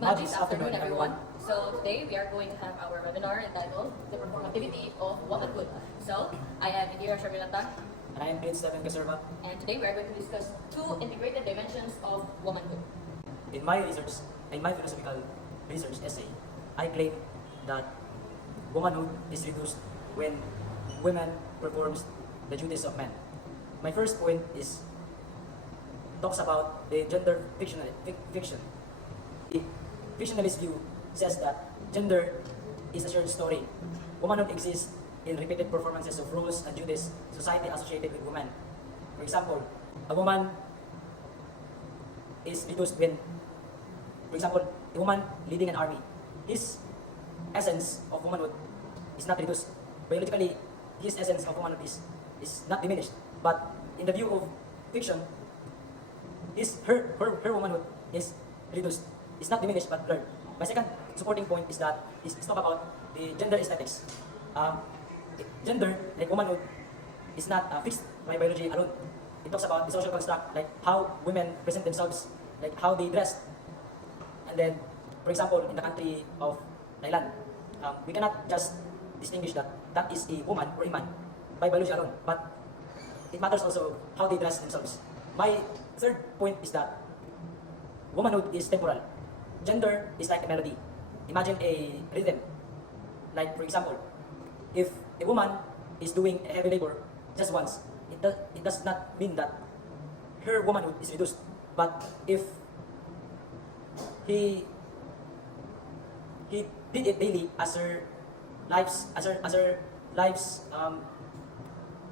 Magis afternoon, everyone. So today we are going to have our webinar entitled The Performativity of Womanhood. So I am Indira Sharmilata, And I am grade 7 Caserva. and today we are going to discuss two integrated dimensions of womanhood. In my research, in my philosophical research essay, I claim that womanhood is reduced when women performs the duties of men. My first point is talks about the gender fiction. The fictionalist view says that gender is a shared story. Womanhood exists in repeated performances of roles and duties society associated with women. For example, a woman is reduced when, for example, a woman leading an army. His essence of womanhood is not reduced. Biologically, his essence of womanhood is not diminished. But in the view of fiction, her womanhood is reduced. It's not diminished but blurred. My second supporting point is that is talk about the gender aesthetics. Gender, like womanhood, is not fixed by biology alone. It talks about the social construct, like how women present themselves, like how they dress. And then, for example, in the country of Thailand, we cannot just distinguish that is a woman or a man by biology alone, but it matters also how they dress themselves. My third point is that womanhood is temporal. Gender is like a melody. Imagine a rhythm. Like, for example, if a woman is doing a heavy labor just once, it does not mean that her womanhood is reduced. But if he did it daily as her lives,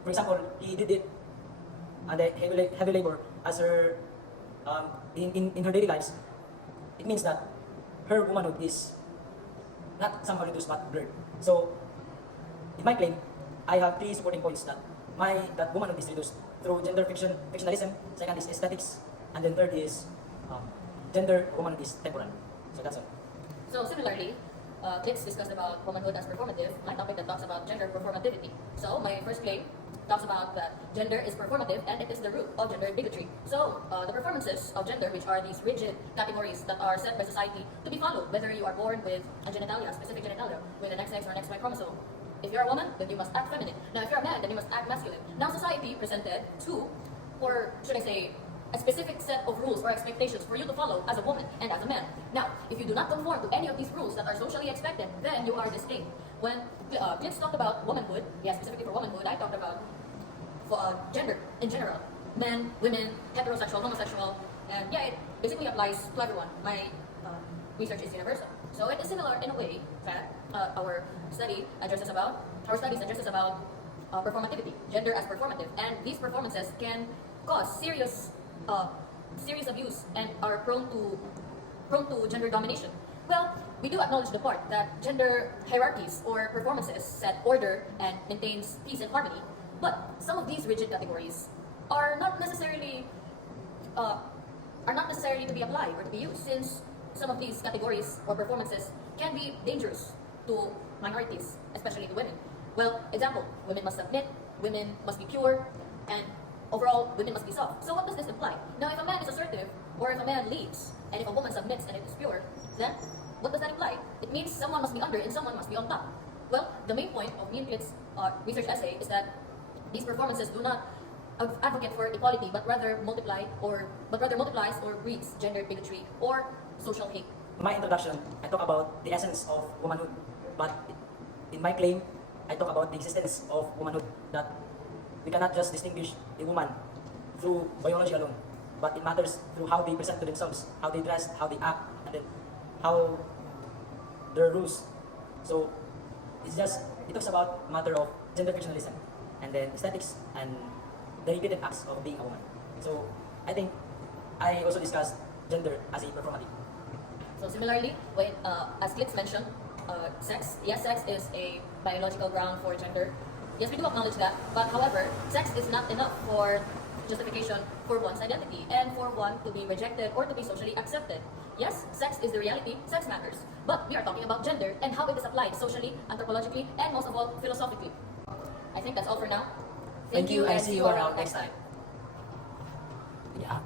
for example, he did it and the heavy labor as her in her daily lives, it means that her womanhood is not somehow reduced but blurred. So, in my claim, I have three supporting points that womanhood is reduced through gender fictionalism. Second is aesthetics, and then third is gender womanhood is temporal. So that's all. So similarly, let's discuss about womanhood as performative, my topic that talks about gender performativity. So my first claim talks about that gender is performative and it is the root of gender bigotry. So the performances of gender, which are these rigid categories that are set by society to be followed, whether you are born with a genitalia, a specific genitalia, with an XX or an XY chromosome. If you're a woman, then you must act feminine. Now if you're a man, then you must act masculine. Now society presented two, or should I say, a specific set of rules or expectations for you to follow as a woman and as a man. Now, if you do not conform to any of these rules that are socially expected, then you are disdained. When Clips talked about womanhood, specifically for womanhood, I talked about gender in general. Men, women, heterosexual, homosexual, and it basically applies to everyone. My research is universal. So it is similar in a way that our studies addresses about performativity, gender as performative, and these performances can cause serious abuse and are prone to gender domination. Well, we do acknowledge the part that gender hierarchies or performances set order and maintains peace and harmony, but some of these rigid categories are not necessarily to be applied or to be used, since some of these categories or performances can be dangerous to minorities, especially to women. Well, example, women must submit, women must be pure, and overall, women must be soft. So what does this imply? Now, if a man is assertive, or if a man leads, and if a woman submits and it is pure, then what does that imply? It means someone must be under and someone must be on top. Well, the main point of me and Clit's research essay is that these performances do not advocate for equality, but rather multiplies or breeds gender bigotry or social hate. In my introduction, I talk about the essence of womanhood, but in my claim, I talk about the existence of womanhood, that we cannot just distinguish a woman through biology alone, but it matters through how they present to themselves, how they dress, how they act, and then how their rules. So it talks about matter of gender fictionalism, and then aesthetics, and the repeated acts of being a woman. So I think I also discussed gender as a performative. So similarly, when, as Clips mentioned, sex. Yes, sex is a biological ground for gender. Yes, we do acknowledge that. But however, sex is not enough for justification for one's identity and for one to be rejected or to be socially accepted. Yes, sex is the reality, sex matters. But we are talking about gender and how it is applied socially, anthropologically, and most of all, philosophically. I think that's all for now. Thank you, and see you around next time. Yeah,